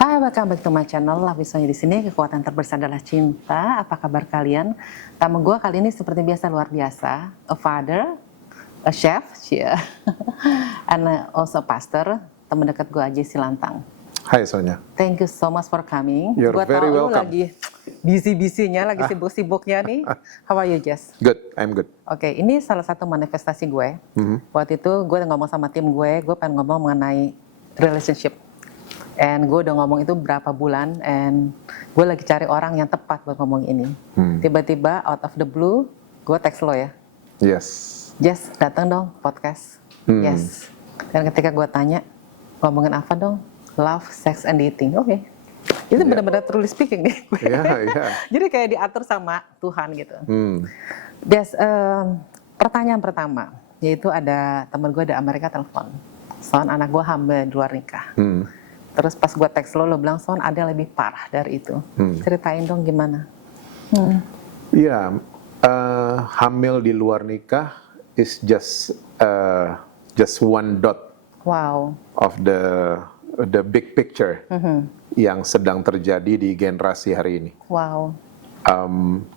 Hai, welcome back to my channel. Lavisonya di sini, kekuatan terbesar adalah cinta. Apa kabar kalian? Tamu gue kali ini seperti biasa luar biasa. A father, a chef, and also a pastor. Teman dekat gue aja Silantang. Hai Sonya. Thank you so much for coming. You're Gua very tahu lu welcome. lagi busy-busynya, lagi sibuk-sibuknya nih. How are you, Jess? Good, I'm good. Oke, ini salah satu manifestasi gue. Waktu itu gue ngomong sama tim gue pengen ngomong mengenai relationship. And gue udah ngomong itu berapa bulan, and gue lagi cari orang yang tepat buat ngomong ini. Tiba-tiba out of the blue, gue text lo ya. Yes. Jess, datang dong podcast. Yes. Dan ketika gue tanya, ngomongin apa dong? Love, sex, and dating. Oke. Itu benar-benar truly speaking nih. Iya. Jadi kayak diatur sama Tuhan gitu. Jess, pertanyaan pertama, yaitu ada temen gue di Amerika telepon. Son, anak gue hamil di luar nikah. Terus pas gue teks lo bilang, Son, ada yang lebih parah dari itu. Ceritain dong gimana. Iya, hamil di luar nikah is just one dot Wow. of the big picture yang sedang terjadi di generasi hari ini. Wow.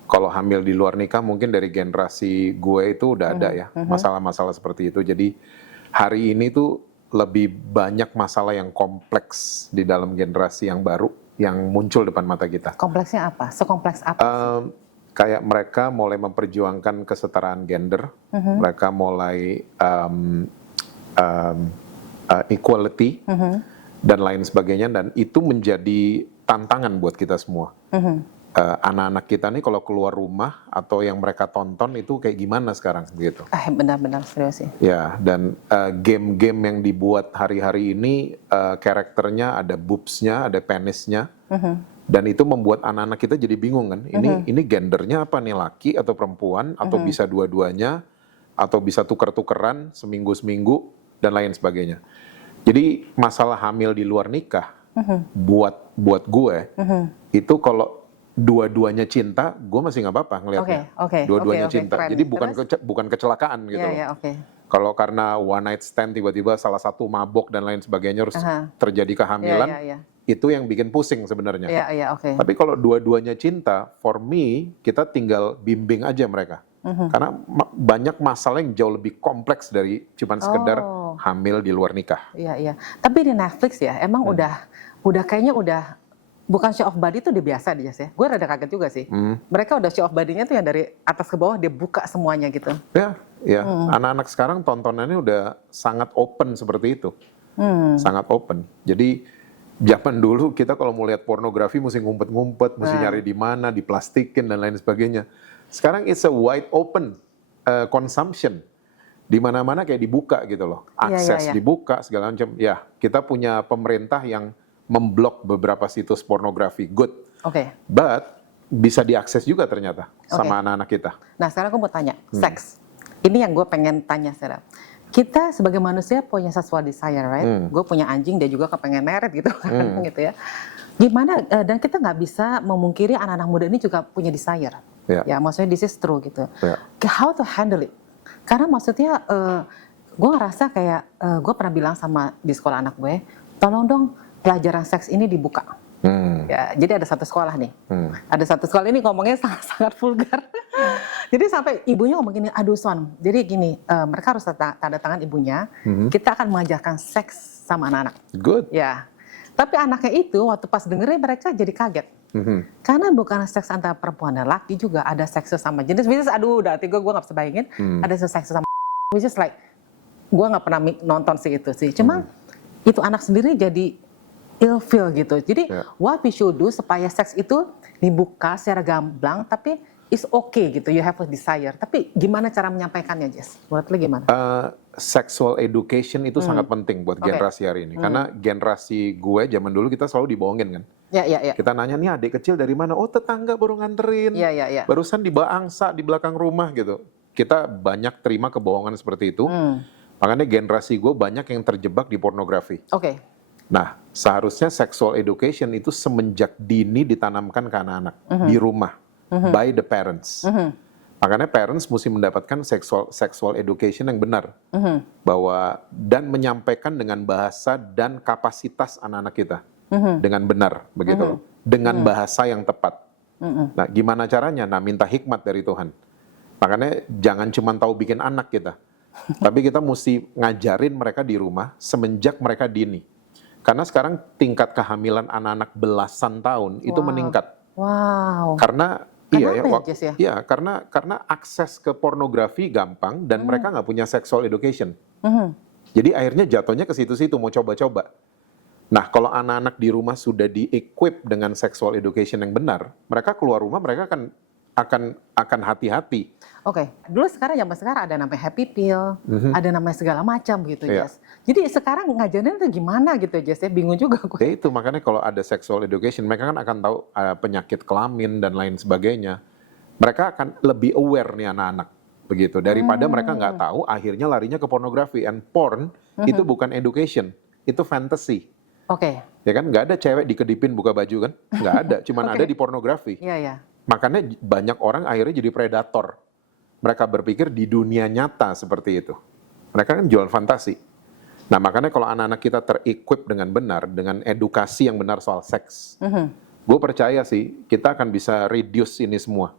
Kalau hamil di luar nikah mungkin dari generasi gue itu udah ada ya masalah-masalah seperti itu. Jadi hari ini tuh lebih banyak masalah yang kompleks di dalam generasi yang baru yang muncul depan mata kita. Kompleksnya apa? Sekompleks apa? Kayak mereka mulai memperjuangkan kesetaraan gender, mereka mulai equality dan lain sebagainya, dan itu menjadi tantangan buat kita semua. Anak-anak kita nih kalau keluar rumah atau yang mereka tonton itu kayak gimana sekarang gitu. Benar-benar serius sih. Ya, dan game-game yang dibuat hari-hari ini karakternya ada boobs-nya, ada penisnya, dan itu membuat anak-anak kita jadi bingung kan. Ini gendernya apa nih, laki atau perempuan, atau bisa dua-duanya, atau bisa tuker-tukeran seminggu-seminggu dan lain sebagainya. Jadi masalah hamil di luar nikah buat gue itu kalau dua-duanya cinta, gue masih nggak apa-apa ngelihatnya. Dua-duanya cinta. Keren. Jadi bukan kecelakaan gitu. Kalau karena one night stand tiba-tiba salah satu mabok dan lain sebagainya harus terjadi kehamilan, itu yang bikin pusing sebenarnya. Tapi kalau dua-duanya cinta, for me kita tinggal bimbing aja mereka. Karena banyak masalah yang jauh lebih kompleks dari cuman sekedar hamil di luar nikah. Iya. Tapi di Netflix ya, emang udah kayaknya udah bukan show of body itu udah biasa dia sih. Gue rada kaget juga sih. Mereka udah show of body-nya tuh yang dari atas ke bawah dia buka semuanya gitu. Ya. Anak-anak sekarang tontonannya udah sangat open seperti itu. Sangat open. Jadi zaman dulu kita kalau mau lihat pornografi mesti ngumpet-ngumpet, mesti nyari di mana, diplastikin dan lain sebagainya. Sekarang it's a wide open consumption. Di mana-mana kayak dibuka gitu loh. Akses dibuka segala macam. Ya, kita punya pemerintah yang memblok beberapa situs pornografi, good. But bisa diakses juga ternyata sama anak-anak kita. Nah sekarang aku mau tanya, seks. Ini yang gue pengen tanya sekarang. Kita sebagai manusia punya sexual desire, right? Gue punya anjing, dia juga kepengen meret gitu kan, gitu ya. Gimana, dan kita nggak bisa memungkiri anak-anak muda ini juga punya desire. Ya maksudnya this is true gitu. How to handle it? Karena maksudnya gue ngerasa kayak, gue pernah bilang sama di sekolah anak gue, tolong dong pelajaran seks ini dibuka. Ya, jadi ada satu sekolah nih. Ada satu sekolah ini ngomongnya sangat vulgar. Jadi sampai ibunya ngomong gini, aduh Son, jadi gini, mereka harus tanda tangan ibunya, kita akan mengajarkan seks sama anak-anak. Good. Ya, tapi anaknya itu waktu pas dengerin mereka jadi kaget. Karena bukan seks antara perempuan dan laki, juga ada seks sama jenis. Aduh, udah hati gue gak bisa bayangin, ada seks sama which is like, gue gak pernah nonton sih itu sih. Cuma itu anak sendiri jadi ilfeel gitu. Jadi what we should do supaya seks itu dibuka secara gamblang, tapi it's okay gitu, you have a desire. Tapi gimana cara menyampaikannya, Jess? Menurut lu gimana? Sexual education itu sangat penting buat generasi hari ini. Karena generasi gue zaman dulu kita selalu dibohongin kan. Kita nanya, nih adik kecil dari mana? Oh tetangga baru nganterin. Barusan dibawa angsa di belakang rumah gitu. Kita banyak terima kebohongan seperti itu. Makanya generasi gue banyak yang terjebak di pornografi. Nah, seharusnya sexual education itu semenjak dini ditanamkan ke anak-anak di rumah by the parents. Makanya parents mesti mendapatkan sexual education yang benar, bahwa dan menyampaikan dengan bahasa dan kapasitas anak-anak kita. dengan benar, begitu loh. Dengan bahasa yang tepat. Nah, gimana caranya? Nah, minta hikmat dari Tuhan. Makanya jangan cuma tahu bikin anak kita. Tapi kita mesti ngajarin mereka di rumah semenjak mereka dini. Karena sekarang tingkat kehamilan anak-anak belasan tahun itu meningkat. Wow. Karena karena akses ke pornografi gampang dan mereka nggak punya sexual education. Jadi akhirnya jatuhnya ke situ-situ mau coba-coba. Nah, kalau anak-anak di rumah sudah di-equip dengan sexual education yang benar, mereka keluar rumah mereka akan hati-hati. Oke, dulu zaman sekarang ada namanya happy pill, ada namanya segala macam gitu, Jess. Jadi sekarang ngajarin itu gimana gitu, Jess, ya bingung juga gue. Ya itu, makanya kalau ada sexual education, mereka kan akan tahu penyakit kelamin dan lain sebagainya. Mereka akan lebih aware nih anak-anak, begitu. Daripada mereka nggak tahu, akhirnya larinya ke pornografi. And porn itu bukan education, itu fantasy. Oke. Ya kan, nggak ada cewek dikedipin buka baju kan? Nggak ada, cuman ada di pornografi. Iya. Makanya banyak orang akhirnya jadi predator. Mereka berpikir di dunia nyata seperti itu. Mereka kan jual fantasi. Nah, makanya kalau anak-anak kita ter-equip dengan benar, dengan edukasi yang benar soal seks, gue percaya sih kita akan bisa reduce ini semua.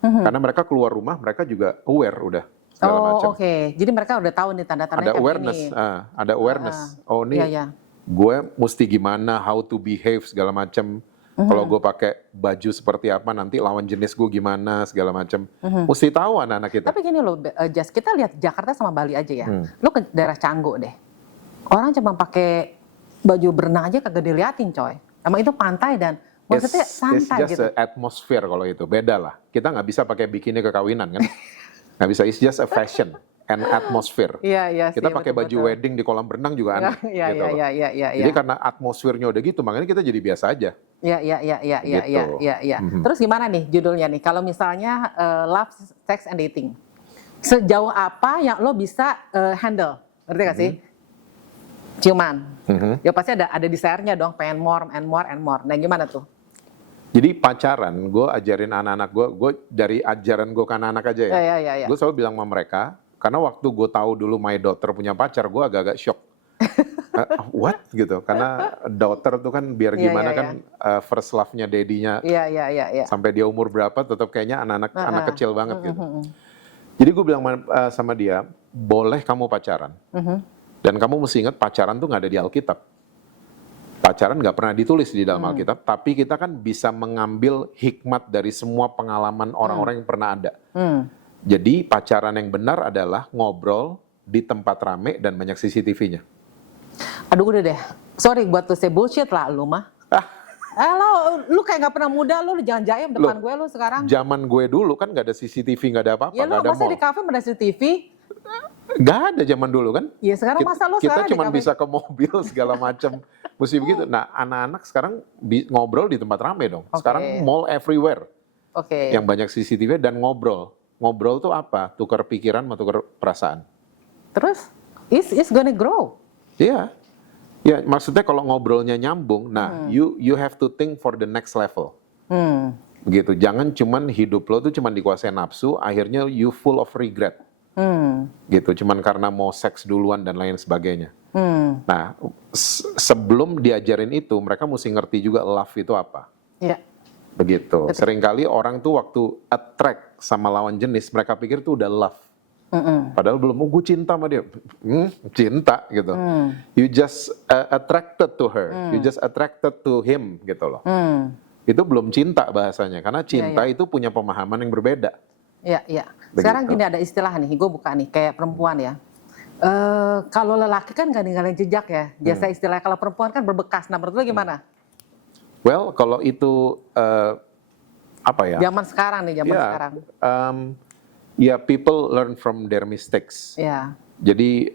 Karena mereka keluar rumah, mereka juga aware udah segala macam. Oke. Jadi mereka udah tahu nih tanda-tandanya ada awareness, ada awareness. Oh nih, gue mesti gimana, how to behave segala macam. Kalau gue pakai baju seperti apa, nanti lawan jenis gue gimana, segala macam. Mesti tahu anak-anak kita. Tapi gini loh, Jas, kita lihat Jakarta sama Bali aja ya. Lo ke daerah Canggu deh. Orang cuma pakai baju berenang aja kagak diliatin, coy. Emang itu pantai dan maksudnya santai gitu. It's just atmosphere kalau itu, beda lah. Kita nggak bisa pakai bikini ke kawinan kan. Nggak bisa, it's just a fashion. And atmosphere. Iya, kita pakai baju wedding di kolam renang juga aneh. Iya. Jadi karena atmosfernya udah gitu, makanya kita jadi biasa aja. Iya. Terus gimana nih judulnya nih? Kalau misalnya love, sex, and dating, sejauh apa yang lo bisa handle? Ngerti gak sih? Ciuman. Ya pasti ada desire-nya dong, pengen more and more and more. Nah gimana tuh? Jadi pacaran, gue ajarin anak-anak gue dari ajaran gue ke anak-anak aja ya. Iya. Gue selalu bilang sama mereka, karena waktu gue tahu dulu my daughter punya pacar, gue agak-agak shock. What gitu? Karena daughter tuh kan biar gimana kan first love-nya daddy-nya. Iya. Sampai dia umur berapa tetap kayaknya anak kecil banget gitu. Jadi gue bilang sama dia, boleh kamu pacaran. Dan kamu mesti ingat pacaran tuh nggak ada di Alkitab. Pacaran nggak pernah ditulis di dalam Alkitab, tapi kita kan bisa mengambil hikmat dari semua pengalaman orang-orang yang pernah ada. Jadi pacaran yang benar adalah ngobrol di tempat rame dan banyak CCTV-nya. Aduh udah deh, sorry buat tuh say bullshit lah lu mah. Lu kayak gak pernah muda, lu jangan jaim depan gue lu sekarang. Zaman gue dulu kan gak ada CCTV, gak ada apa-apa, ya, gak ada mall. Ya lu masa di kafe ada CCTV? Gak ada zaman dulu kan. Iya sekarang masa lu kita cuma bisa ke mobil segala macam. Mesti begitu. Nah anak-anak sekarang ngobrol di tempat rame dong. Sekarang mall everywhere. Yang banyak CCTV dan ngobrol. Ngobrol tuh apa? Tukar pikiran sama tukar perasaan. Terus, it's gonna grow. Iya. Ya, maksudnya kalau ngobrolnya nyambung, nah you have to think for the next level. Begitu. Jangan cuman hidup lo tuh cuman dikuasai nafsu, akhirnya you full of regret. Gitu. Cuman karena mau seks duluan dan lain sebagainya. Nah, sebelum diajarin itu, mereka mesti ngerti juga love itu apa. Iya. Begitu. Seringkali orang tuh waktu attract sama lawan jenis, mereka pikir tuh udah love. Padahal belum, gue cinta sama dia. Cinta gitu. You just attracted to her. You just attracted to him gitu loh. Itu belum cinta bahasanya. Karena cinta itu punya pemahaman yang berbeda. Iya. Sekarang gini ada istilah nih, gue buka nih, kayak perempuan ya. Kalau lelaki kan gak ninggalin jejak ya. Biasa istilahnya, kalau perempuan kan berbekas. Nah menurut lo gimana? Well, kalau itu apa ya? Zaman sekarang nih, sekarang. Ya, people learn from their mistakes. Yeah. Jadi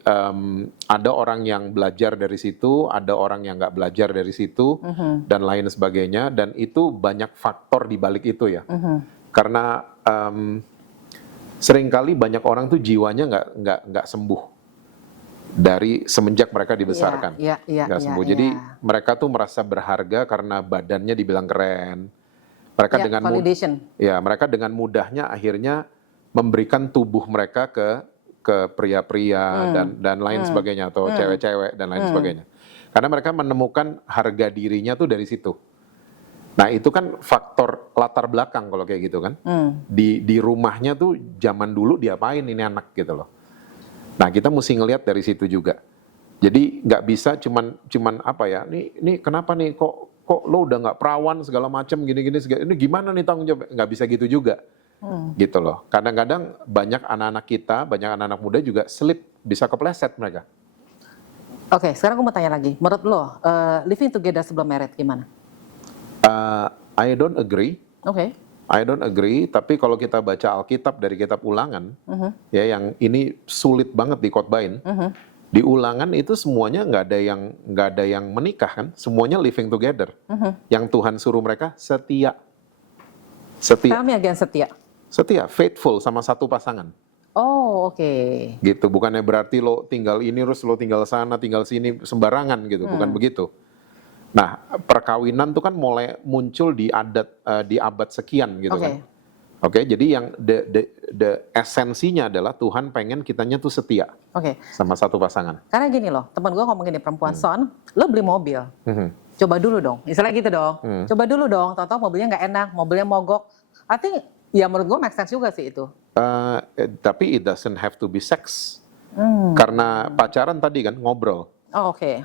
ada orang yang belajar dari situ, ada orang yang nggak belajar dari situ, dan lain sebagainya. Dan itu banyak faktor di balik itu ya. Karena seringkali banyak orang tuh jiwanya nggak sembuh dari semenjak mereka dibesarkan. Nggak sembuh. Jadi mereka tuh merasa berharga karena badannya dibilang keren. Mereka mereka dengan mudahnya akhirnya memberikan tubuh mereka ke pria-pria dan lain sebagainya atau cewek-cewek dan lain sebagainya. Karena mereka menemukan harga dirinya tuh dari situ. Nah itu kan faktor latar belakang kalau kayak gitu kan. Di rumahnya tuh zaman dulu diapain ini anak gitu loh. Nah kita mesti ngelihat dari situ juga. Jadi nggak bisa cuman apa ya, ini kenapa nih kok lo udah nggak perawan segala macam gini-gini, ini gimana nih tanggung jawab? Nggak bisa gitu juga. Gitu loh. Kadang-kadang banyak anak-anak kita, banyak anak-anak muda juga bisa kepleset mereka. Oke, sekarang aku mau tanya lagi. Menurut lo, living together sebelum married gimana? I don't agree. Oke. I don't agree. Tapi kalau kita baca Alkitab dari kitab Ulangan, ya yang ini sulit banget dikotbain. Di Ulangan itu semuanya nggak ada yang menikah kan, semuanya living together. Yang Tuhan suruh mereka setia. Kami agen setia. Setia, faithful sama satu pasangan. Oh, oke. Gitu, bukannya berarti lo tinggal ini terus lo tinggal sana, tinggal sini sembarangan gitu, bukan begitu. Nah, perkawinan tuh kan mulai muncul di abad sekian gitu kan. Oke, jadi yang the esensinya adalah Tuhan pengen kitanya tuh setia. Sama satu pasangan. Karena gini loh, teman gue ngomong gini, perempuan, Son, lo beli mobil. Coba dulu dong, misalnya gitu dong. Coba dulu dong, tahu-tahu mobilnya nggak enak, mobilnya mogok. Artinya, ya menurut gue make sense juga sih itu. Tapi it doesn't have to be sex. Karena pacaran tadi kan ngobrol. Oh, oke,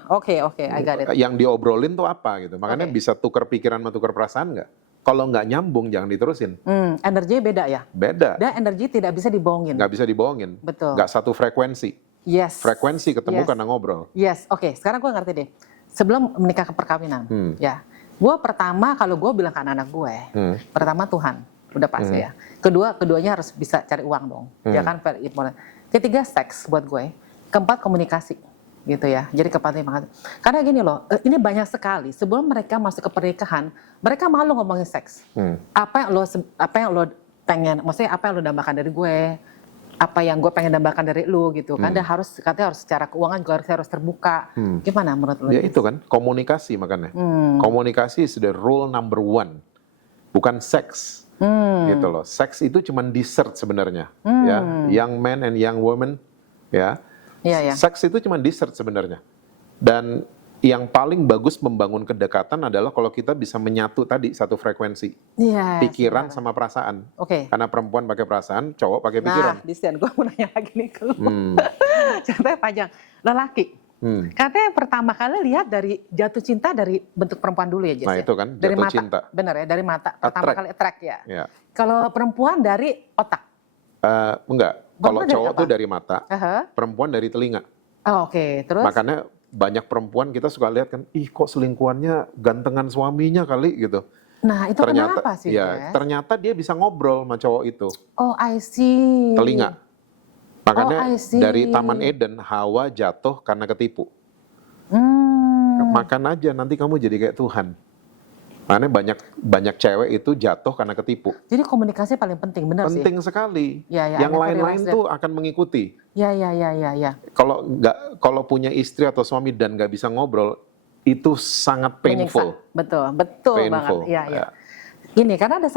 I got it. Yang diobrolin tuh apa gitu. Makanya bisa tukar pikiran sama tukar perasaan nggak? Kalau nggak nyambung jangan diterusin. Energinya beda ya? Beda. Dan energi tidak bisa dibohongin. Nggak bisa dibohongin. Betul. Nggak satu frekuensi. Yes. Frekuensi ketemu karena ngobrol. Yes, oke. Sekarang gue ngerti deh. Sebelum menikah ke perkawinan, ya. Gue pertama kalau gue bilang ke anak-anak gue, pertama Tuhan, udah pasti ya. Keduanya harus bisa cari uang dong, ya kan? Ketiga seks buat gue. Keempat komunikasi. Gitu ya, jadi kepentingan. Karena gini loh, ini banyak sekali sebelum mereka masuk ke pernikahan, mereka malu ngomongin seks. Apa yang lo pengen, maksudnya apa yang lo dambakan dari gue, apa yang gue pengen dambakan dari lo gitu kan. Dan katanya harus secara keuangan juga harus terbuka. Gimana menurut lo? Ya itu kan komunikasi makanya. Komunikasi is the rule number 1, bukan seks. Gitu loh. Seks itu cuma dessert sebenarnya. Ya, young man and young woman, ya. Seks itu cuma dessert sebenarnya. Dan yang paling bagus membangun kedekatan adalah kalau kita bisa menyatu tadi satu frekuensi. Pikiran sama perasaan. Karena perempuan pakai perasaan, cowok pakai pikiran. Nah, Disian, gue mau nanya lagi nih ke lu. Ceritanya panjang. Lelaki. Katanya yang pertama kali lihat dari jatuh cinta dari bentuk perempuan dulu ya, Jess. Nah itu kan, jatuh dari mata. cinta. Benar ya, dari mata. Pertama kali attract ya. Kalau perempuan dari otak. Enggak. Kalau cowok tuh dari mata, perempuan dari telinga. Terus? Makanya banyak perempuan kita suka lihat kan, ih kok selingkuhannya gantengan suaminya kali gitu. Nah itu kenapa sih? Ya, ternyata dia bisa ngobrol sama cowok itu. Oh, I see. Telinga. Makanya dari Taman Eden, Hawa jatuh karena ketipu. Makan aja, nanti kamu jadi kayak Tuhan. Makanya banyak cewek itu jatuh karena ketipu. Jadi komunikasi paling penting, benar sih? Penting sekali. Yang lain-lain tuh akan mengikuti. Ya. Kalau punya istri atau suami dan nggak bisa ngobrol, itu sangat painful. Betul painful. Banget. Ya. Ini karena ada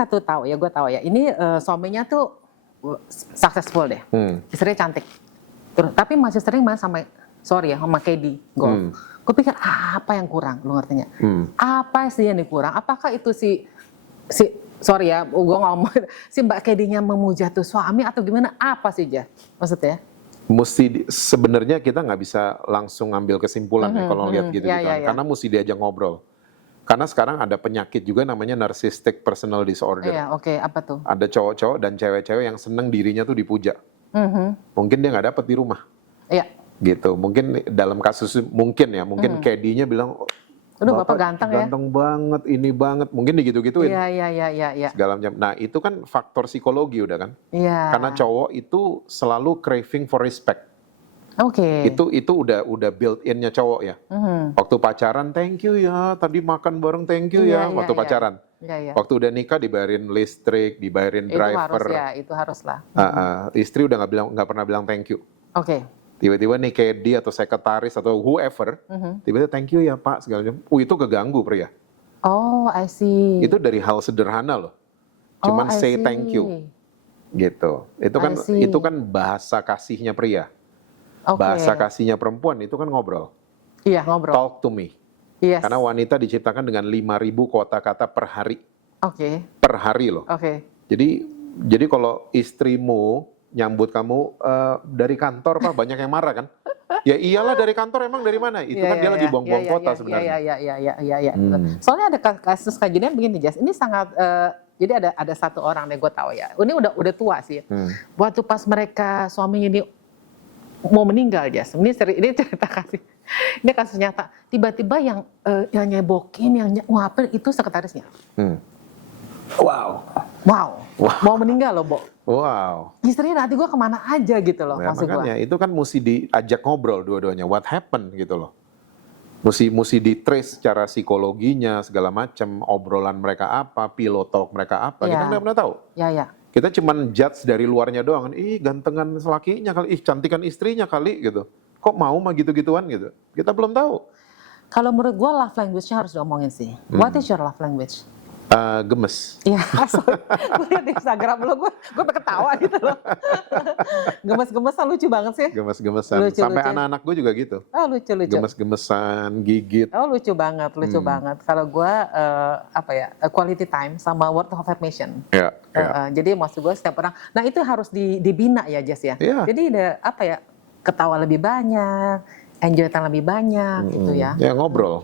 gue tahu ya. Ini suaminya tuh successful deh, istrinya cantik. Tapi masih sering main sama KD golf. Gue pikir apa yang kurang, lu ngertinya? Apa sih yang kurang? Apakah itu si gue ngomong si Mbak KD-nya memuja tuh suami atau gimana? Apa sih Jah? Maksudnya? Sebenarnya kita nggak bisa langsung ngambil kesimpulan ya kalau lihat gitu kan, karena mesti diajak ngobrol. Karena sekarang ada penyakit juga namanya narcissistic personal disorder. Apa tuh? Ada cowok-cowok dan cewek-cewek yang seneng dirinya tuh dipuja. Mungkin dia nggak dapet di rumah. Gitu, mungkin dalam kasus mungkin KD-nya bilang, Bapak ganteng banget, ini banget, mungkin digitu-gituin. Iya. Segala macam. Nah itu kan faktor psikologi udah kan. Karena cowok itu selalu craving for respect. Itu udah built-in-nya cowok ya. Waktu pacaran, thank you ya, tadi makan bareng thank you ya, waktu pacaran. Waktu udah nikah dibayarin listrik, dibayarin driver. Itu harus lah. Istri udah nggak pernah bilang thank you. Tiba-tiba nih KD atau sekretaris atau whoever, tiba-tiba thank you ya Pak segala macam. Itu keganggu pria. Oh, I see. Itu dari hal sederhana loh. Cuman say thank you. Gitu. Itu kan bahasa kasihnya pria. Bahasa kasihnya perempuan itu kan ngobrol. Iya, ngobrol. Talk to me. Yes. Karena wanita diciptakan dengan 5.000 kata-kata per hari. Oke. Per hari loh. Oke. Jadi kalau istrimu nyambut kamu dari kantor, Pak, banyak yang marah kan? Ya iyalah dari kantor, emang dari mana? Itu kan dia lagi buang-buang kota sebenarnya. Iya. Soalnya ada kasus kayak gini begini, Jess. Ini sangat jadi ada satu orang deh, gue tahu ya. Ini udah tua sih. Waktu pas mereka suaminya ini mau meninggal, Jess. Ini cerita kasih. Ini kasus nyata. Tiba-tiba yang nyebokin, yang ngapel itu sekretarisnya. Wow. Mau meninggal loh, Bo. Wow. Istrinya nanti gue kemana aja gitu loh, maksud gue. Makanya itu kan mesti diajak ngobrol dua-duanya. What happened gitu loh. Mesti di-trace secara psikologinya, segala macam, obrolan mereka apa, pillow talk mereka apa. Kita nggak pernah tahu. Iya. Kita cuman judge dari luarnya doang. Ih, gantengan lakinya kali, ih cantikan istrinya kali gitu. Kok mau mah gitu-gituan gitu. Kita belum tahu. Kalau menurut gue love language-nya harus diomongin sih. What is your love language? Gemes. Iya, gue liat di Instagram lo, gue ketawa gitu loh. Gemes-gemesan lucu banget sih. Gemes-gemesan. Sampai anak-anak gue juga gitu. Oh, lucu. Gemes-gemesan, gigit. Oh, lucu banget. Kalau gue quality time sama word of affirmation. Ya. Jadi maksud gue setiap orang, nah itu harus dibina ya, Jess ya. Jadi ketawa lebih banyak, enjoy time lebih banyak gitu ya. Ya ngobrol.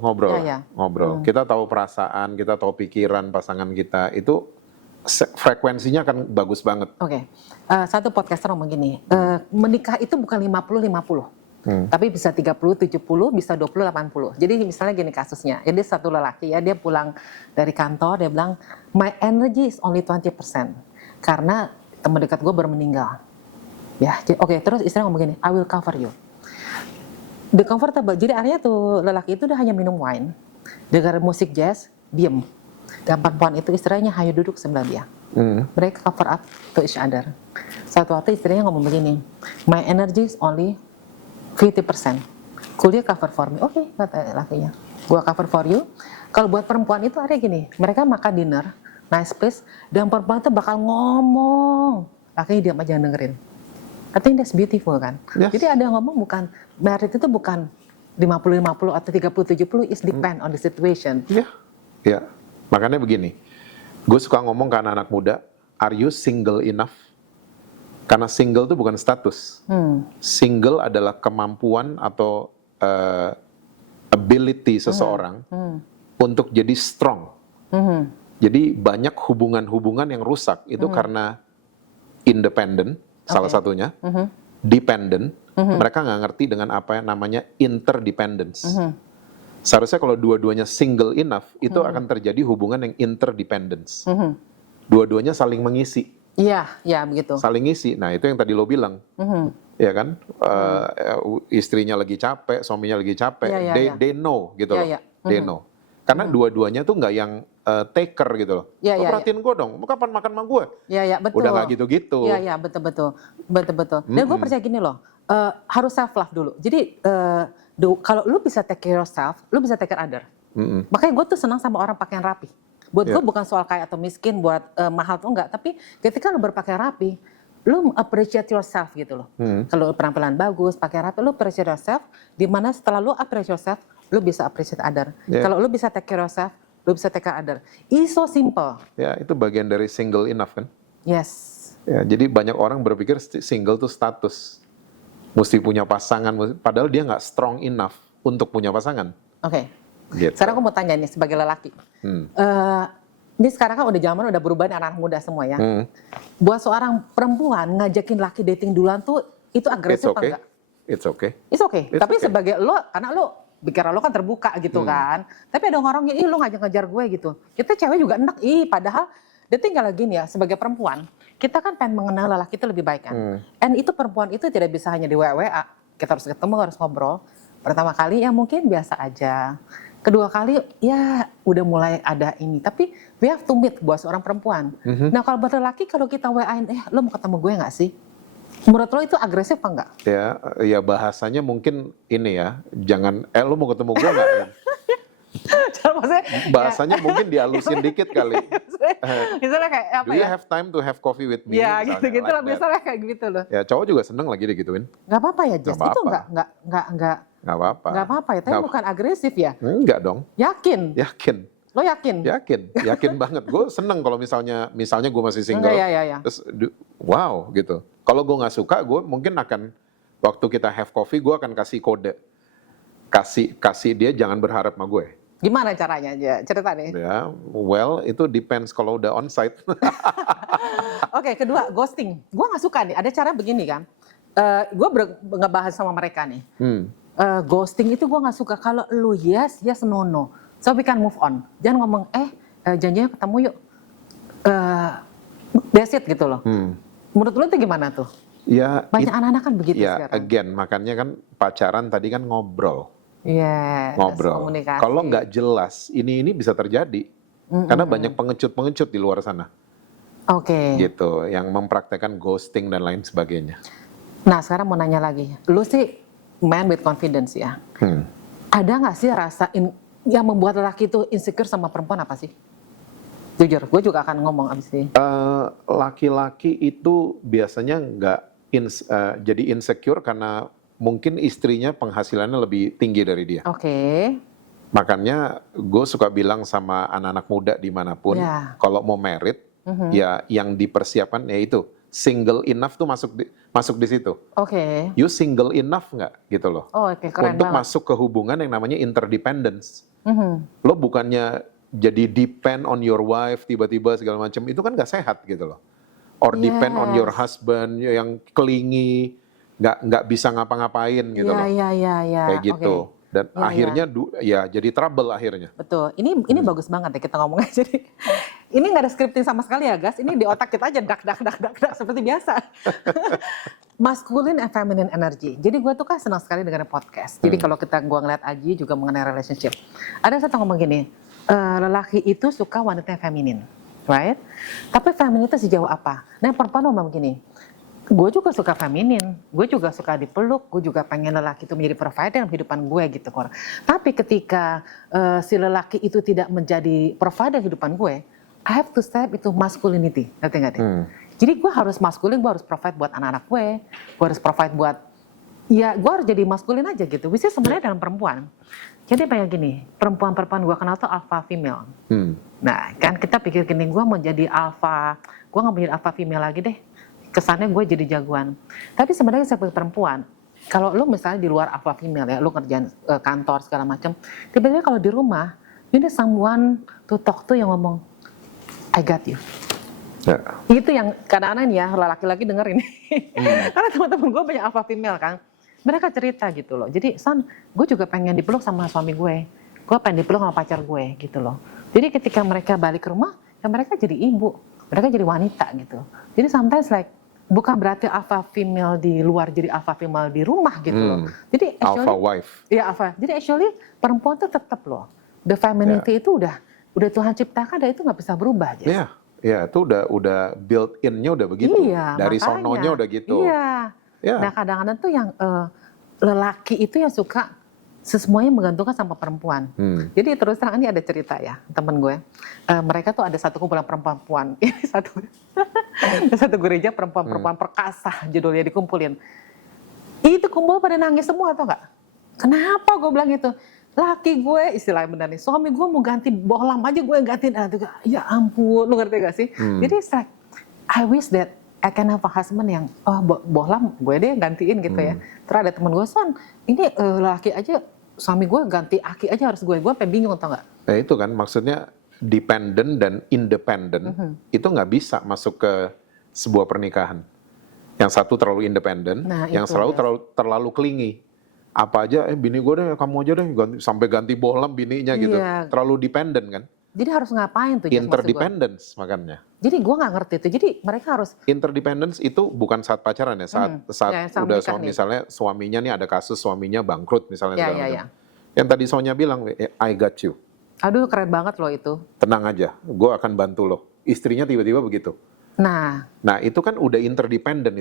Kita tahu perasaan, kita tahu pikiran pasangan kita, itu frekuensinya kan bagus banget. Oke. Satu podcaster ngomong gini, menikah itu bukan 50-50. Tapi bisa 30-70, bisa 20-80. Jadi misalnya gini kasusnya, jadi satu lelaki ya, dia pulang dari kantor, dia bilang, my energy is only 20%. Karena teman dekat gue baru meninggal. Ya, oke, terus istrinya ngomong gini, I will cover you. The comfortable, jadi artinya tuh lelaki itu udah hanya minum wine, dengar musik jazz, diem. Dan perempuan itu istilahnya hanya duduk sebelah dia. Mereka cover up to each other. Suatu waktu istrinya ngomong begini, my energy is only 50%. Could you cover for me? Oke, kata lakinya. Gua cover for you. Kalau buat perempuan itu artinya gini, mereka makan dinner, nice place, dan perempuan itu bakal ngomong. Lakinya diam aja dengerin. I think that's beautiful kan. Yes. Jadi ada yang ngomong bukan, married itu bukan 50-50 atau 30-70, it depend on the situation. Iya. Makanya begini, gue suka ngomong ke anak-anak muda, are you single enough? Karena single itu bukan status. Single adalah kemampuan atau ability seseorang untuk jadi strong. Jadi banyak hubungan-hubungan yang rusak itu karena independent. Salah satunya, dependent, mereka nggak ngerti dengan apa yang namanya interdependence. Seharusnya kalau dua-duanya single enough, itu akan terjadi hubungan yang interdependence. Dua-duanya saling mengisi. Iya, begitu. Saling ngisi, nah itu yang tadi lo bilang. Ya kan, istrinya lagi capek, suaminya lagi capek, they know gitu loh, they know. Karena dua-duanya tuh nggak yang taker gitu loh. Lo perhatiin gue dong, kapan makan sama gue? Iya, betul. Udah nggak gitu-gitu. Iya, betul. Dan gue percaya gini loh, harus self love dulu. Jadi kalau lu bisa take care yourself, lu bisa take care other. Makanya gue tuh senang sama orang pakaian rapi. Buat gue bukan soal kaya atau miskin, buat mahal tuh enggak. Tapi ketika lu berpakaian rapi, lu appreciate yourself gitu loh. Kalau penampilan bagus, pakai rapi, lu appreciate yourself. Dimana setelah lu appreciate yourself, lu bisa appreciate other. Kalau lu bisa take care yourself, lu bisa take care other. It's so simple. Ya, itu bagian dari single enough kan? Yes. Ya, jadi banyak orang berpikir single itu status. Mesti punya pasangan, padahal dia nggak strong enough untuk punya pasangan. Oke. Gitu. Sekarang aku mau tanya nih sebagai lelaki. Ini sekarang kan udah zaman udah berubah nih anak muda semua ya. Buat seorang perempuan ngajakin laki dating duluan tuh itu agresif apa enggak? It's okay. Tapi sebagai lo, karena lo pikiran lo kan terbuka gitu kan. Tapi ada orang yang, lo ngajak-ngajar gue gitu. Kita cewek juga enak, padahal dia tinggal gini ya, sebagai perempuan, kita kan pengen mengenal lelaki itu lebih baik kan. And itu perempuan itu tidak bisa hanya di WA. Kita harus ketemu, harus ngobrol. Pertama kali ya mungkin biasa aja. Kedua kali ya udah mulai ada ini. Tapi we have to meet buat seorang perempuan. Nah kalau buat lelaki, kalau kita WA-in, lo mau ketemu gue gak sih? Menurut lo itu agresif apa enggak? Ya bahasanya mungkin ini ya, jangan, lo mau ketemu gue gak? Bahasanya mungkin dihalusin dikit kali. Misalnya kayak apa Do you have time to have coffee with me? Ya gitu-gitu lah, misalnya kayak gitu loh. Ya cowok juga seneng lagi digituin. Gak apa-apa ya Jess, itu enggak nggak apa-apa. Nggak apa-apa ya, tapi bukan agresif ya? Enggak dong. Yakin? Yakin. Lo yakin? Yakin banget. Gue seneng kalau misalnya gue masih single, terus wow gitu. Kalau gue nggak suka, gue mungkin akan waktu kita have coffee, gue akan kasih kode, kasih dia jangan berharap sama gue. Gimana caranya aja? Cerita deh. Ya, well itu depends kalau udah onsite. Oke, kedua ghosting. Gue nggak suka nih. Ada cara begini kan? Gue ngebahas sama mereka nih. Ghosting itu gue nggak suka. Kalau lu yes no. So we can move on. Jangan ngomong janjinya ketemu yuk. That's it gitu loh. Menurut lu itu gimana tuh? Ya. Banyak anak-anak kan begitu ya, sekarang. Again, makanya kan pacaran tadi kan ngobrol. Ngobrol. Kalau nggak jelas, ini bisa terjadi. Karena banyak pengecut di luar sana. Oke. Gitu, yang mempraktekkan ghosting dan lain sebagainya. Nah, sekarang mau nanya lagi. Lu sih man with confidence ya. Ada nggak sih rasa yang membuat lelaki itu insecure sama perempuan apa sih? Jujur, gue juga akan ngomong abis ini. Laki-laki itu biasanya nggak jadi insecure karena mungkin istrinya penghasilannya lebih tinggi dari dia. Oke. Makanya gue suka bilang sama anak-anak muda dimanapun, kalau mau married, ya yang dipersiapkan yaitu single enough tuh masuk di situ. Oke. You single enough nggak gitu loh? Keren untuk banget. masuk ke hubungan yang namanya interdependence. Lo bukannya jadi depend on your wife tiba-tiba segala macam, itu kan nggak sehat gitu loh. Or depend on your husband yang clingy, nggak bisa ngapa-ngapain gitu loh. Kayak gitu. Dan akhirnya jadi trouble akhirnya. Betul. Ini bagus banget ya kita ngomongnya. Jadi ini nggak ada scripting sama sekali ya guys. Ini di otak kita aja dak seperti biasa. Masculine and feminine energy. Jadi gue tuh kan senang sekali dengan podcast. Jadi kalau gue ngeliat Aji juga mengenai relationship. Ada satu ngomong gini, lelaki itu suka wanita yang feminin, right? Tapi feminin itu sejauh apa? Nah perempuan ngomong begini, gue juga suka feminin, gue juga suka dipeluk, gue juga pengen lelaki itu menjadi provider dalam kehidupan gue gitu. Tapi ketika si lelaki itu tidak menjadi provider kehidupan gue, I have to step itu masculinity, ngerti nggak deh? Jadi gue harus maskulin, gue harus provide buat anak-anak gue harus provide buat, ya gue harus jadi maskulin aja gitu. Which is sebenarnya dalam perempuan. Jadi kayak gini, perempuan-perempuan gue kenal tuh alpha female. Nah kan kita pikir gini, gue mau jadi alpha, gue nggak mau jadi alpha female lagi deh. Kesannya gue jadi jagoan. Tapi sebenarnya sebagai perempuan, kalau lu misalnya di luar alpha female ya, lu kerjaan kantor segala macam, tiba-tiba kalau di rumah, you need someone to talk to yang ngomong, I got you. Itu yang kadang-kadang ya laki-laki denger ini. Karena teman-teman gue banyak alpha female kan, mereka cerita gitu loh. Jadi son, gue juga pengen dipeluk sama suami gue pengen dipeluk sama pacar gue gitu loh. Jadi ketika mereka balik ke rumah, ya mereka jadi ibu, mereka jadi wanita gitu. Jadi sometimes like bukan berarti alpha female di luar jadi alpha female di rumah gitu loh. Jadi actually, alpha wife. Iya alpha. Jadi actually perempuan tuh tetap loh. The femininity itu udah Tuhan ciptakan dan itu nggak bisa berubah. Iya, itu udah built in-nya udah begitu. Dari makanya, sononya udah gitu. Nah kadang-kadang tuh yang lelaki itu yang suka semuanya menggantungkan sama perempuan. Jadi terus terang ini ada cerita ya temen gue. Mereka tuh ada satu kumpulan perempuan. Ini satu gereja perempuan-perempuan perkasa judulnya dikumpulin. Itu kumpul pada nangis semua atau enggak? Kenapa gue bilang itu? Laki gue istilahnya benar nih, suami gue mau ganti bohlam aja gue gantiin. Ya ampun, lu ngerti gak sih? Jadi it's like, I wish that I can have a husband yang bohlam gue deh gantiin gitu ya. Terus ada temen gue, son ini laki aja, suami gue ganti aki aja harus gue pengen bingung tau gak? Nah itu kan maksudnya dependent dan independent itu nggak bisa masuk ke sebuah pernikahan. Yang satu terlalu independen, yang terlalu clingy. Apa aja, bini gue deh, kamu aja deh, sampai ganti bohlam bininya gitu. Terlalu dependent kan. Jadi harus ngapain tuh? Interdependence makanya. Jadi gue nggak ngerti tuh. Jadi mereka harus. Interdependence itu bukan saat pacaran ya, saat udah misalnya suaminya nih ada kasus suaminya bangkrut misalnya. Yang tadi Sonya bilang, I got you. Aduh keren banget loh itu. Tenang aja, gue akan bantu lo. Istrinya tiba-tiba begitu. Nah itu kan udah interdependent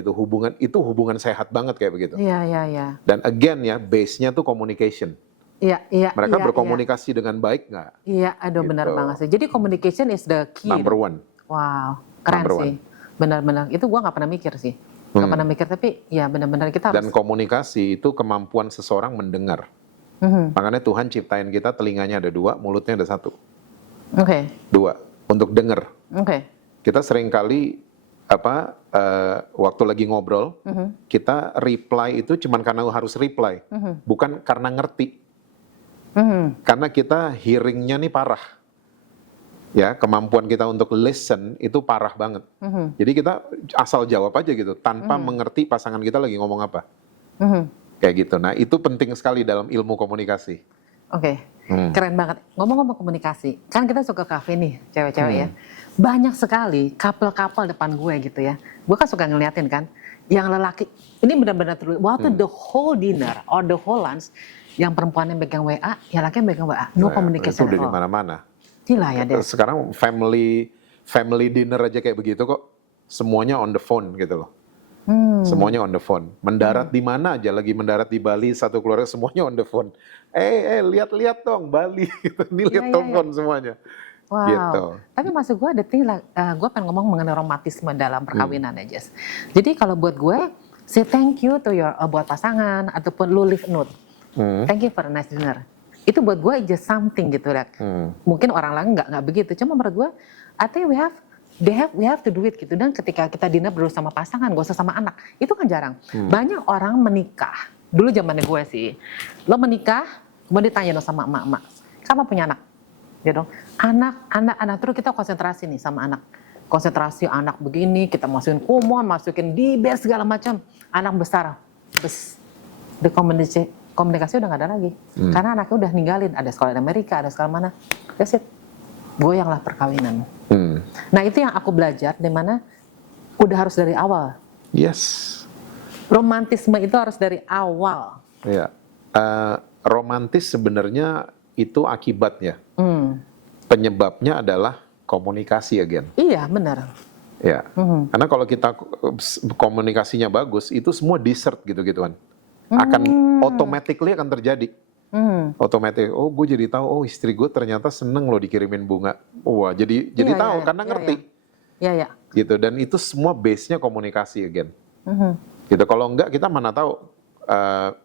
itu hubungan sehat banget kayak begitu. Iya. Dan again ya, base-nya tuh communication. Mereka berkomunikasi dengan baik nggak? Iya, aduh gitu. Benar banget sih. Jadi communication is the key. Number one. Wow, keren sih. Benar-benar. Itu gue nggak pernah mikir sih. Nggak pernah mikir, tapi ya benar-benar kita harus. Dan komunikasi itu kemampuan seseorang mendengar. Makanya Tuhan ciptain kita telinganya ada 2, mulutnya ada 1. Oke. 2 untuk denger. Oke. Kita seringkali waktu lagi ngobrol, kita reply itu cuman karena harus reply, bukan karena ngerti. Karena kita hearingnya nih parah. Ya, kemampuan kita untuk listen itu parah banget. Jadi kita asal jawab aja gitu, tanpa mengerti pasangan kita lagi ngomong apa. Kayak gitu. Nah, itu penting sekali dalam ilmu komunikasi. Oke, keren banget. Ngomong-ngomong komunikasi, kan kita suka kafe nih, cewek-cewek ya. Banyak sekali couple-couple depan gue gitu ya. Gue kan suka ngeliatin kan, yang lelaki, ini benar-benar terlihat, waktu the whole dinner or the whole lunch, yang perempuannya megang WA, yang laki megang WA, no communication. Itu udah di mana-mana. Gila ya, Des. Sekarang family dinner aja kayak begitu kok, semuanya on the phone gitu loh. Semuanya on the phone. Mendarat di mana aja, lagi mendarat di Bali, satu keluarga semuanya on the phone. Lihat-lihat dong Bali, gitu. Ini lihat telepon semuanya. Wow. Gitu. Tapi maksud gue ada gue pengen ngomong mengenai romantisme dalam perkawinan ya, Jess. Jadi kalau buat gue, say thank you to your buat pasangan ataupun lu leave note. Thank you for a nice dinner. Itu buat gue just something gitu, Dak. Mungkin orang lain nggak begitu. Cuma menurut gue, I think we have to do it gitu. Dan ketika kita dinner berdua sama pasangan, gak usah sama anak, itu kan jarang. Banyak orang menikah. Dulu zamannya gue sih, lo menikah, kemudian ditanya dong sama emak-emak, kamu punya anak? Ya dong, anak terus kita konsentrasi nih sama anak. Konsentrasi anak begini, kita masukin kumon, masukin diber segala macam. Anak besar, komunikasi udah gak ada lagi. Karena anaknya udah ninggalin, ada sekolah di Amerika, ada sekolah mana. That's it. Goyanglah perkawinan. Nah itu yang aku belajar, dimana udah harus dari awal. Yes. Romantisme itu harus dari awal. Ya, romantis sebenarnya itu akibatnya. Penyebabnya adalah komunikasi again. Iya benar. Ya, karena kalau kita komunikasinya bagus, itu semua dessert gitu-gituan. Akan automatically akan terjadi. Otomatis, gue jadi tahu, istri gue ternyata seneng loh dikirimin bunga. Wah, jadi tahu karena ngerti. Iya. Gitu, dan itu semua base-nya komunikasi again. Gitu, kalau enggak kita mana tahu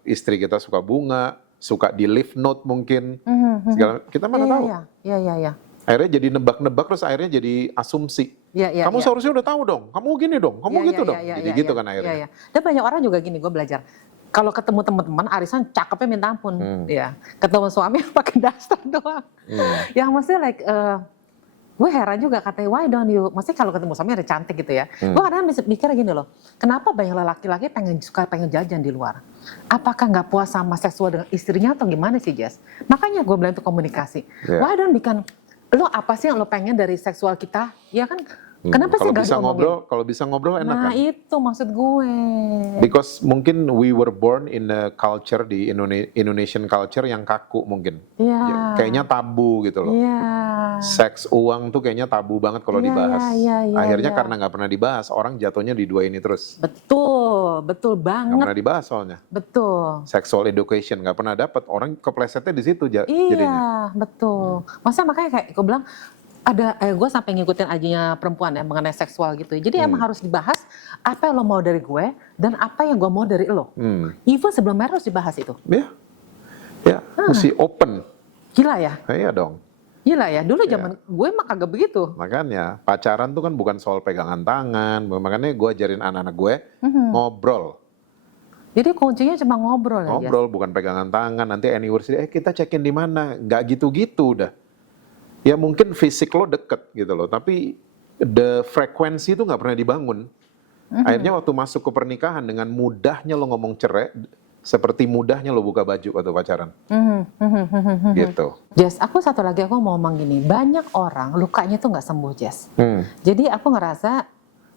istri kita suka bunga, suka di leave note mungkin, segala, kita mana tahu. Iya. Akhirnya jadi nebak-nebak, terus akhirnya jadi asumsi. Kamu seharusnya udah tahu dong, kamu gini dong, kamu gitu dong. Jadi gitu kan akhirnya. Dan banyak orang juga gini, gue belajar. Kalau ketemu teman-teman arisan cakepnya minta ampun, ya. Ketemu suami pakai daster doang. Yang maksudnya gue heran juga katanya why don't you, maksudnya kalau ketemu suami ada cantik gitu ya. Gue kadang mikir gini loh, kenapa banyak laki-laki pengen jajan di luar? Apakah nggak puas sama seksual dengan istrinya atau gimana sih, Jess? Makanya gue bilang itu komunikasi. Why don't lo apa sih yang lo pengen dari seksual kita? Ya kan? Kenapa sih nggak diomongin? Kalau bisa ngobrol enak kan? Nah itu maksud gue. Because mungkin we were born in a culture, di Indonesian culture yang kaku mungkin. Iya. Kayaknya tabu gitu loh. Iya. Seks uang tuh kayaknya tabu banget kalau dibahas. Akhirnya karena nggak pernah dibahas, orang jatuhnya diduaini terus. Betul banget. Nggak pernah dibahas soalnya. Betul. Sexual education nggak pernah dapat, orang keplesetnya di situ jadinya. Iya, betul. Masa makanya kayak gue bilang, gue sampai ngikutin ajinya perempuan ya mengenai seksual gitu. Jadi emang harus dibahas apa yang lo mau dari gue dan apa yang gue mau dari lo. Even sebelum marriage harus dibahas itu. Ya, mesti open. Gila ya? Iya dong. Gila ya, dulu zaman gue mah kagak begitu. Makanya pacaran tuh kan bukan soal pegangan tangan. Makanya gue ajarin anak-anak gue ngobrol. Jadi kuncinya cuma ngobrol ya? Ngobrol, bukan pegangan tangan. Nanti anniversary, kita check-in di mana? Nggak gitu-gitu udah. Ya mungkin fisik lo deket gitu loh, tapi the frekuensi itu nggak pernah dibangun. Akhirnya waktu masuk ke pernikahan, dengan mudahnya lo ngomong cerai, seperti mudahnya lo buka baju waktu pacaran. Gitu. Jess, aku satu lagi aku mau ngomong gini, banyak orang lukanya tuh nggak sembuh, Jess. Jadi aku ngerasa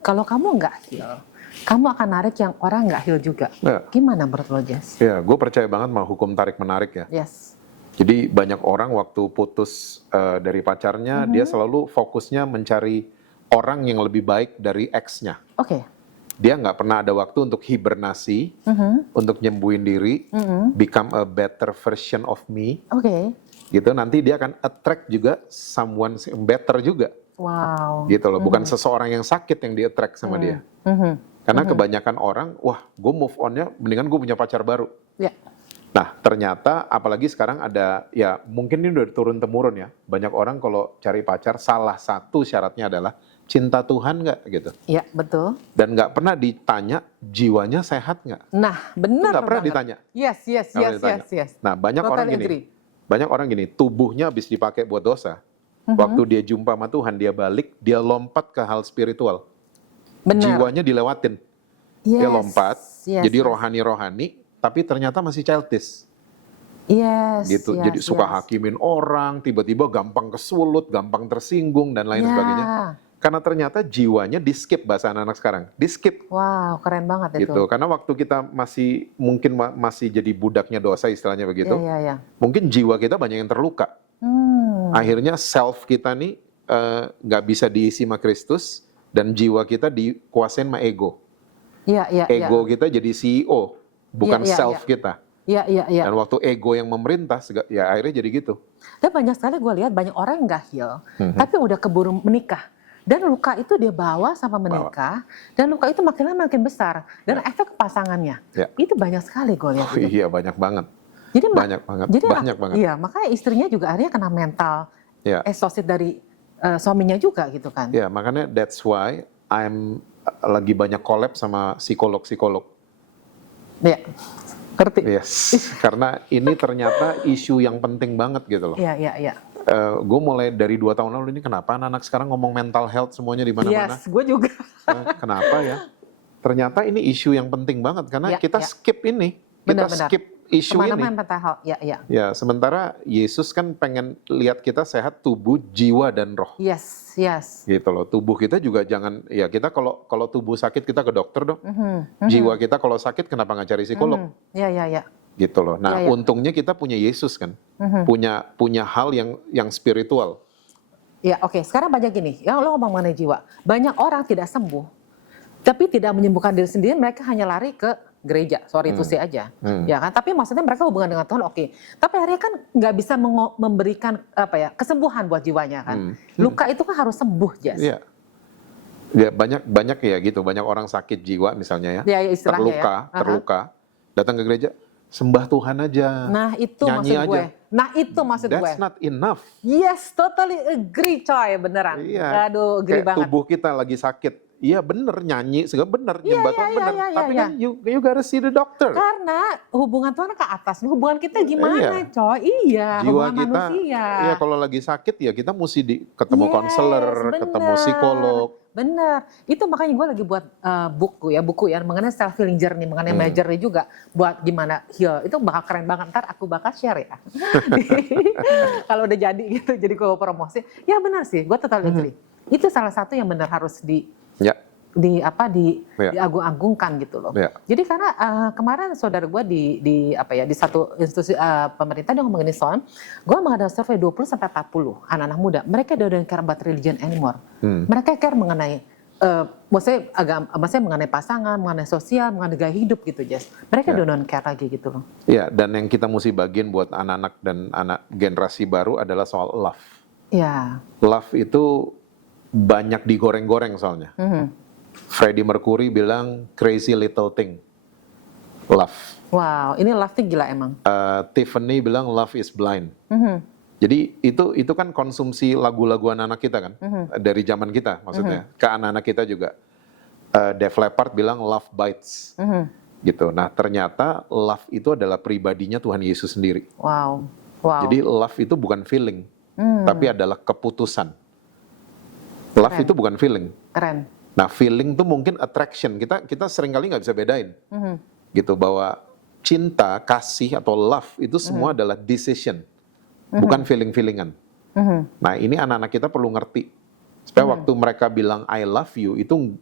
kalau kamu nggak heal, kamu akan narik yang orang nggak heal juga. Gimana menurut lo, Jess? Ya, gue percaya banget sama hukum tarik menarik ya. Yes. Jadi banyak orang waktu putus dari pacarnya, dia selalu fokusnya mencari orang yang lebih baik dari ex-nya. Oke. Dia nggak pernah ada waktu untuk hibernasi, untuk nyembuhin diri, become a better version of me. Oke. Gitu, nanti dia akan attract juga someone better juga. Wow. Gitu loh, bukan seseorang yang sakit yang di-attract sama dia. Karena kebanyakan orang, wah gue move on-nya mendingan gue punya pacar baru. Ya. Nah ternyata apalagi sekarang ada, ya mungkin ini udah turun-temurun ya. Banyak orang kalau cari pacar salah satu syaratnya adalah cinta Tuhan nggak gitu. Iya betul. Dan nggak pernah ditanya jiwanya sehat nggak. Nah benar. Nggak pernah ditanya. Yes. Nah banyak orang agree. gini, tubuhnya habis dipakai buat dosa. Waktu dia jumpa sama Tuhan, dia balik, dia lompat ke hal spiritual. Benar. Jiwanya dilewatin. Dia lompat, jadi rohani-rohani, tapi ternyata masih childish. Gitu. Jadi suka hakimin orang, tiba-tiba gampang kesulut, gampang tersinggung, dan lain sebagainya. Karena ternyata jiwanya di-skip, bahasa anak-anak sekarang. Di-skip. Wow, keren banget itu. Gitu. Karena waktu kita mungkin masih jadi budaknya dosa, istilahnya begitu. Mungkin jiwa kita banyak yang terluka. Akhirnya self kita nih nggak bisa diisi sama Kristus, dan jiwa kita dikuasain sama ego. Ego kita jadi CEO, bukan self kita. Dan waktu ego yang memerintah, ya akhirnya jadi gitu. Dan banyak sekali gue lihat banyak orang yang nggak heal, tapi udah keburu menikah. Dan luka itu dia bawa sampai menikah, dan luka itu makin lama makin besar. Dan efek ke pasangannya, itu banyak sekali gue lihat. Iya banyak banget. Jadi banyak banget. Iya, makanya istrinya juga akhirnya kena mental exhausted dari suaminya juga gitu kan. Ya, makanya that's why I'm lagi banyak collab sama psikolog-psikolog. Ya, ngerti. Yes, karena ini ternyata isu yang penting banget gitu loh. Iya. Gue mulai dari 2 tahun lalu ini, kenapa anak-anak sekarang ngomong mental health semuanya di mana-mana? Yes, gue juga. Kenapa ya? Ternyata ini isu yang penting banget karena kita skip ini, skip isu ini. Mental health, Ya, sementara Yesus kan pengen lihat kita sehat tubuh, jiwa dan roh. Yes. Gitu loh. Tubuh kita juga jangan, ya kita kalau tubuh sakit kita ke dokter dong. Jiwa kita kalau sakit kenapa nggak cari psikolog? Iya. Gitu loh. Nah, untungnya kita punya Yesus kan, punya hal yang spiritual. Ya, oke. Sekarang banyak gini, yang lo ngomong mengenai jiwa. Banyak orang tidak sembuh, tapi tidak menyembuhkan diri sendiri, mereka hanya lari ke gereja, sorry to say aja, ya kan? Tapi maksudnya mereka hubungan dengan Tuhan, oke. Tapi akhirnya kan nggak bisa memberikan kesembuhan buat jiwanya kan. Luka itu kan harus sembuh, Jas. Iya. Ya banyak ya gitu, banyak orang sakit jiwa misalnya ya, terluka, datang ke gereja, sembah Tuhan aja. Nah itu maksud gue. That's not enough. Yes, totally agree coy, beneran. Iya. Aduh, agree banget. Tubuh kita lagi sakit. Iya bener, nyanyi segala bener, nyembah Tuhan bener. Tapi kan you gotta see the doctor. Karena hubungan Tuhan ke atas, hubungan kita gimana coy? Iya, jiwa hubungan kita, manusia. Iya kalau lagi sakit ya kita mesti ketemu konselor, ketemu psikolog. Bener, itu makanya gue lagi buat buku ya mengenai self healing journey, mengenai majornya juga buat gimana heal. Itu bakal keren banget, ntar aku bakal share ya. Kalau udah jadi gitu, jadi gue promosi. Ya benar sih, gue total agree. Itu salah satu yang benar harus diagung-agungkan gitu loh. Jadi karena kemarin saudara gue di satu institusi pemerintah dia ngomongin soal, gue mengadakan survei 20-40 anak-anak muda, mereka don't care about religion anymore. Mereka care mengenai maksudnya mengenai pasangan, mengenai sosial, mengenai gaya hidup gitu, Jess. Mereka don't care lagi gitu loh. Iya, dan yang kita mesti bagiin buat anak-anak dan anak generasi baru adalah soal love. Iya. Love itu banyak digoreng-goreng soalnya. Freddie Mercury bilang crazy little thing, love. Wow, ini love-nya gila emang. Tiffany bilang love is blind. Jadi itu kan konsumsi lagu-lagu anak-anak kita kan, dari zaman kita maksudnya, ke anak-anak kita juga. Def Leppard bilang love bites, gitu. Nah ternyata love itu adalah pribadinya Tuhan Yesus sendiri. Wow. Jadi love itu bukan feeling, tapi adalah keputusan. Love itu bukan feeling. Keren. Nah feeling tuh mungkin attraction, kita seringkali nggak bisa bedain, gitu, bahwa cinta, kasih atau love itu semua adalah decision, bukan feeling-feelingan. Nah ini anak-anak kita perlu ngerti, supaya waktu mereka bilang I love you itu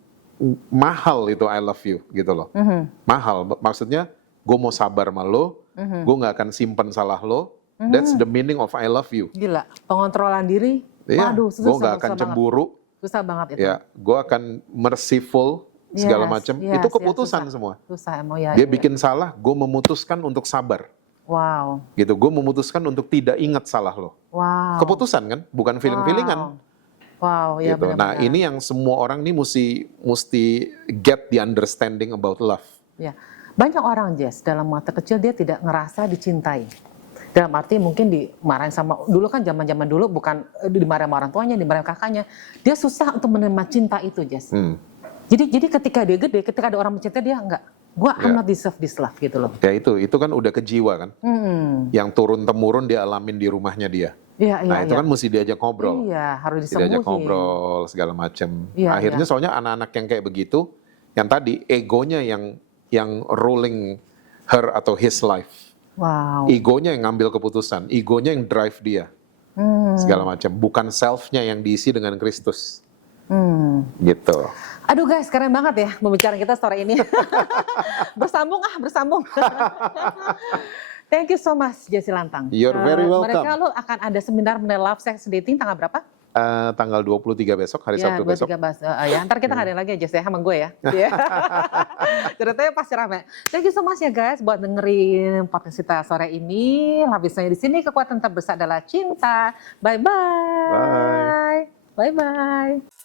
mahal, itu I love you gitu loh, mahal. Maksudnya gue mau sabar sama lo, gue nggak akan simpen salah lo, that's the meaning of I love you. Gila, pengontrolan diri, waduh, gue nggak akan cemburu. Susah banget itu. Ya, gue akan merciful segala macam. Itu keputusan semua. Susah Dia bikin salah, gue memutuskan untuk sabar. Wow. Gitu, gue memutuskan untuk tidak ingat salah lo. Wow. Keputusan kan, bukan feeling-feelingan. Wow, ya gitu. benar-benar. Nah ini yang semua orang nih mesti get the understanding about love. Ya, banyak orang Jess dalam mata kecil dia tidak ngerasa dicintai. Dalam arti mungkin dimarahin sama, dulu kan zaman-zaman dulu bukan dimarahin sama orang tuanya, dimarahin kakaknya. Dia susah untuk menerima cinta itu, Jess. Jadi ketika dia gede, ketika ada orang mencintai dia enggak, I'm not deserve this love gitu loh. Ya itu kan udah ke jiwa kan. Yang turun-temurun dia alamin di rumahnya dia. Nah itu kan mesti diajak ngobrol. Iya, harus disembuhin. Diajak ngobrol segala macam. Akhirnya soalnya anak-anak yang kayak begitu, yang tadi egonya yang ruling her atau his life. Wow. Egonya yang ngambil keputusan, egonya yang drive dia, segala macam. Bukan selfnya yang diisi dengan Kristus, gitu. Aduh guys, keren banget ya pembicaraan kita sore ini. bersambung. Thank you so much Jesse Lantang. You're very welcome. Mereka lo akan ada seminar mengenai love, sex, dating tanggal berapa? Tanggal 23 besok, hari Sabtu besok. Ya, ntar kita ngadain lagi aja ya sama gue ya. Ceritanya pasti rame. Thank you so much ya guys buat dengerin podcast kita sore ini. Habisnya di sini kekuatan terbesar adalah cinta. Bye-bye. Bye. Bye-bye.